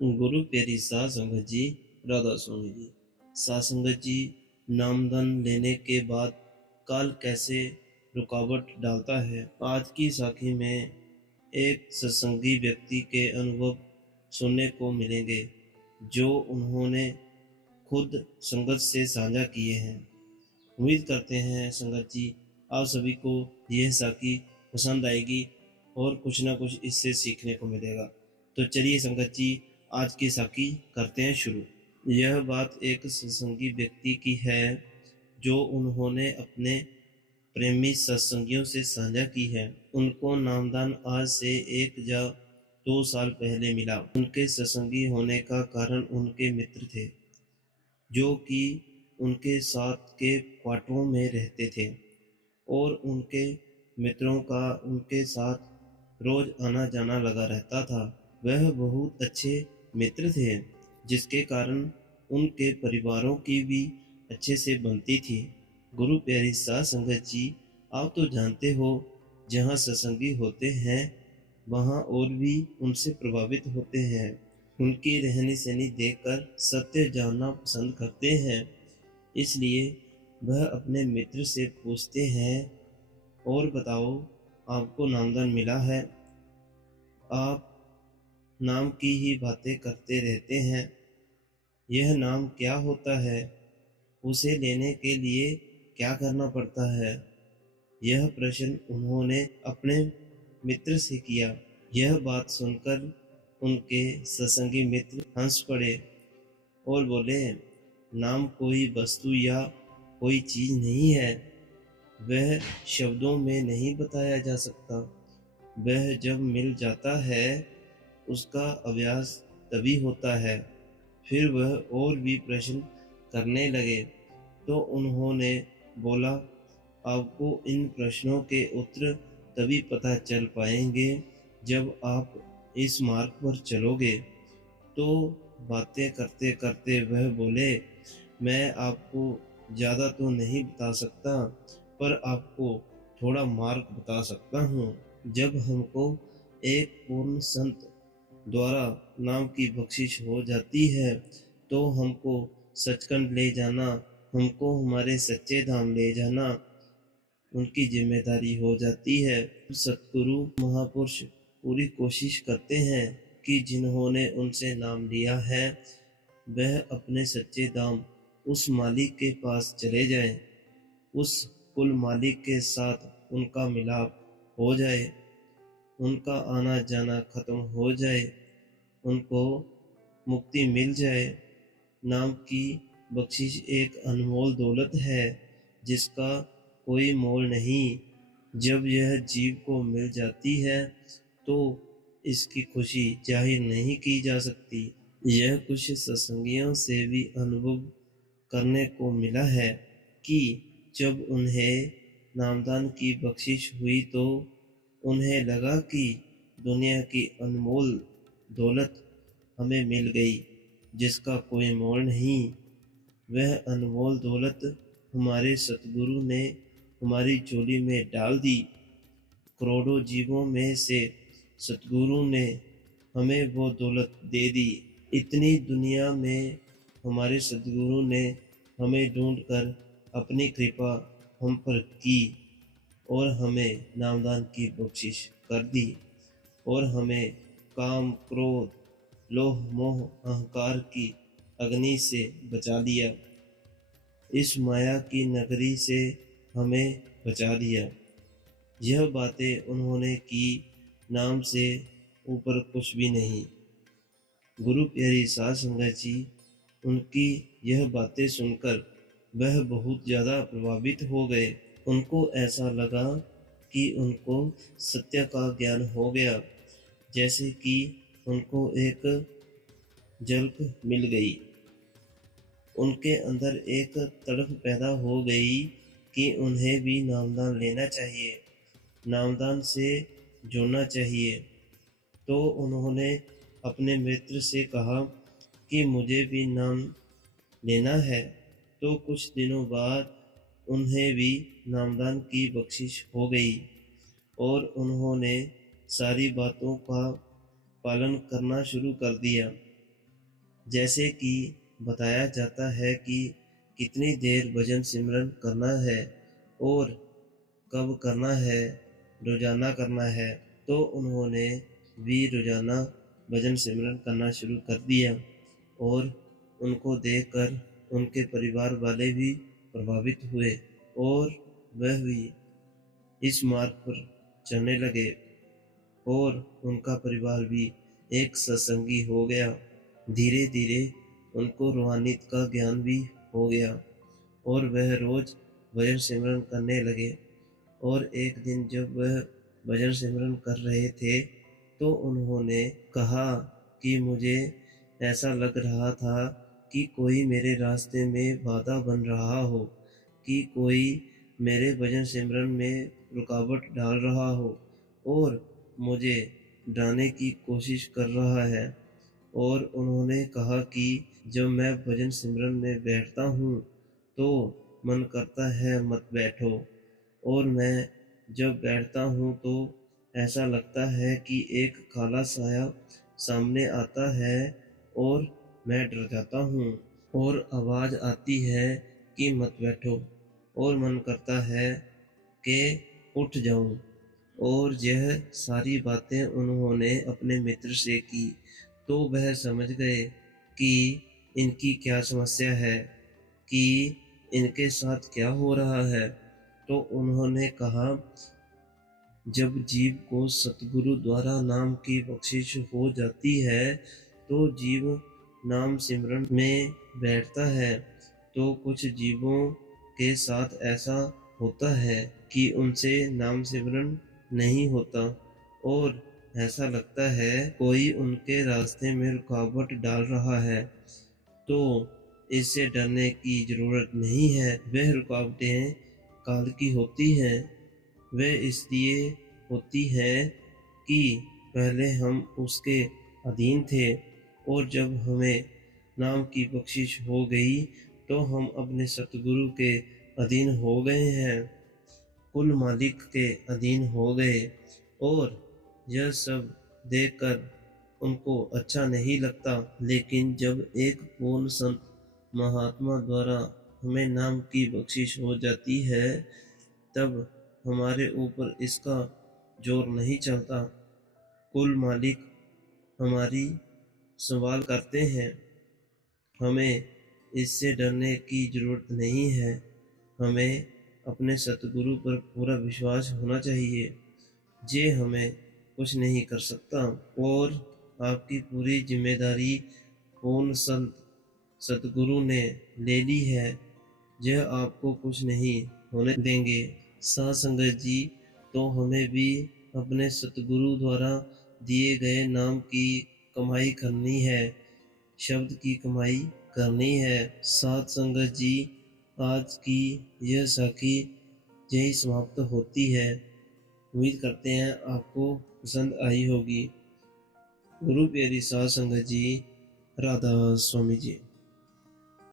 गुरु प्यारी साध संगत जी, राधा स्वामी जी। साध संगत जी, नामदान लेने के बाद काल कैसे रुकावट डालता है। आज की साखी में एक सत्संगी व्यक्ति के अनुभव सुनने को मिलेंगे जो उन्होंने खुद संगत से साझा किए हैं। उम्मीद करते हैं संगत जी आप सभी को यह साखी पसंद आएगी और कुछ ना कुछ इससे सीखने को मिलेगा। तो चलिए संगत जी, आज की साखी करते हैं शुरू। यह बात एक सत्संगी व्यक्ति की है जो उन्होंने अपने प्रेमी सत्संगियों से साझा की है। उनको नामदान आज से 1 या 2 साल पहले मिला। उनके सत्संगी होने का कारण उनके मित्र थे जो कि उनके साथ के क्वार्टरों में रहते थे और उनके मित्रों का उनके साथ रोज आना जाना लगा रहता था। वह बहुत अच्छे मित्र थे जिसके कारण उनके परिवारों की भी अच्छे से बनती थी। गुरु प्यारी साध संगत जी, आप तो जानते हो जहाँ सत्संगी होते हैं वहाँ और भी उनसे प्रभावित होते हैं। उनकी रहनी सहनी देखकर सत्य जानना पसंद करते हैं। इसलिए वह अपने मित्र से पूछते हैं, और बताओ आपको नामदान मिला है? आप नाम की ही बातें करते रहते हैं। यह नाम क्या होता है? उसे लेने के लिए क्या करना पड़ता है? यह प्रश्न उन्होंने अपने मित्र से किया। यह बात सुनकर उनके सत्संगी मित्र हंस पड़े और बोले, नाम कोई वस्तु या कोई चीज नहीं है। वह शब्दों में नहीं बताया जा सकता। वह जब मिल जाता है उसका अभ्यास तभी होता है। फिर वह और भी प्रश्न करने लगे तो उन्होंने बोला, आपको इन प्रश्नों के उत्तर तभी पता चल पाएंगे जब आप इस मार्ग पर चलोगे। तो बातें करते करते वह बोले, मैं आपको ज़्यादा तो नहीं बता सकता पर आपको थोड़ा मार्ग बता सकता हूँ। जब हमको एक पूर्ण संत द्वारा नाम की बख्शिश हो जाती है तो हमको सचखंड ले जाना, हमको हमारे सच्चे धाम ले जाना उनकी जिम्मेदारी हो जाती है। सतगुरु महापुरुष पूरी कोशिश करते हैं कि जिन्होंने उनसे नाम लिया है वह अपने सच्चे धाम उस मालिक के पास चले जाएं, उस कुल मालिक के साथ उनका मिलाप हो जाए, उनका आना जाना खत्म हो जाए, उनको मुक्ति मिल जाए। नाम की बख्शिश एक अनमोल दौलत है जिसका कोई मोल नहीं। जब यह जीव को मिल जाती है तो इसकी खुशी जाहिर नहीं की जा सकती। यह कुछ सत्संगियों से भी अनुभव करने को मिला है कि जब उन्हें नामदान की बख्शिश हुई तो उन्हें लगा कि दुनिया की अनमोल दौलत हमें मिल गई जिसका कोई मोल नहीं। वह अनमोल दौलत हमारे सतगुरु ने हमारी झोली में डाल दी। करोड़ों जीवों में से सतगुरु ने हमें वो दौलत दे दी। इतनी दुनिया में हमारे सतगुरु ने हमें ढूंढकर अपनी कृपा हम पर की और हमें नामदान की बख्शिश कर दी और हमें काम क्रोध लोभ मोह अहंकार की अग्नि से बचा दिया। इस माया की नगरी से हमें बचा दिया। यह बातें उन्होंने की, नाम से ऊपर कुछ भी नहीं। गुरु प्यारी साध संगत जी, उनकी यह बातें सुनकर वह बहुत ज़्यादा प्रभावित हो गए। उनको ऐसा लगा कि उनको सत्य का ज्ञान हो गया, जैसे कि उनको एक झलक मिल गई। उनके अंदर एक तड़प पैदा हो गई कि उन्हें भी नामदान लेना चाहिए, नामदान से जुड़ना चाहिए। तो उन्होंने अपने मित्र से कहा कि मुझे भी नाम लेना है। तो कुछ दिनों बाद उन्हें भी नामदान की बख्शिश हो गई और उन्होंने सारी बातों का पालन करना शुरू कर दिया। जैसे कि बताया जाता है कि कितनी देर भजन सिमरन करना है और कब करना है, रोजाना करना है। तो उन्होंने भी रोजाना भजन सिमरन करना शुरू कर दिया और उनको देखकर उनके परिवार वाले भी प्रभावित हुए और वह भी इस मार्ग पर चलने लगे और उनका परिवार भी एक सत्संगी हो गया। धीरे धीरे उनको रूहानियत का ज्ञान भी हो गया और वह रोज भजन सिमरन करने लगे। और एक दिन जब वह भजन सिमरन कर रहे थे तो उन्होंने कहा कि मुझे ऐसा लग रहा था कि कोई मेरे रास्ते में बाधा बन रहा हो, कि कोई मेरे भजन सिमरन में रुकावट डाल रहा हो और मुझे डराने की कोशिश कर रहा है। और उन्होंने कहा कि जब मैं भजन सिमरन में बैठता हूँ तो मन करता है मत बैठो, और मैं जब बैठता हूँ तो ऐसा लगता है कि एक काला साया सामने आता है और मैं डर जाता हूँ और आवाज़ आती है कि मत बैठो, और मन करता है कि उठ जाऊं। और यह सारी बातें उन्होंने अपने मित्र से की तो वह समझ गए कि इनकी क्या समस्या है, कि इनके साथ क्या हो रहा है। तो उन्होंने कहा, जब जीव को सतगुरु द्वारा नाम की बख्शिश हो जाती है तो जीव नाम सिमरन में बैठता है। तो कुछ जीवों के साथ ऐसा होता है कि उनसे नाम सिमरन नहीं होता और ऐसा लगता है कोई उनके रास्ते में रुकावट डाल रहा है। तो इससे डरने की जरूरत नहीं है। वह रुकावटें काल की होती हैं। वह इसलिए होती हैं कि पहले हम उसके अधीन थे और जब हमें नाम की बख्शिश हो गई तो हम अपने सतगुरु के अधीन हो गए हैं, कुल मालिक के अधीन हो गए। और यह सब देखकर उनको अच्छा नहीं लगता, लेकिन जब एक पूर्ण संत महात्मा द्वारा हमें नाम की बख्शिश हो जाती है तब हमारे ऊपर इसका जोर नहीं चलता। कुल मालिक हमारी सवाल करते हैं, हमें इससे डरने की जरूरत नहीं है। हमें अपने सतगुरु पर पूरा विश्वास होना चाहिए। जे हमें कुछ नहीं कर सकता और आपकी पूरी जिम्मेदारी पूर्ण संत सतगुरु ने ले ली है। यह आपको कुछ नहीं होने देंगे। साध संगत जी, तो हमें भी अपने सतगुरु द्वारा दिए गए नाम की कमाई करनी है, शब्द की कमाई करनी है। साध संगत जी, आज की यह साखी यही समाप्त होती है। उम्मीद करते हैं आपको पसंद आई होगी। गुरु प्यारी साध संगत जी, राधा स्वामी जी।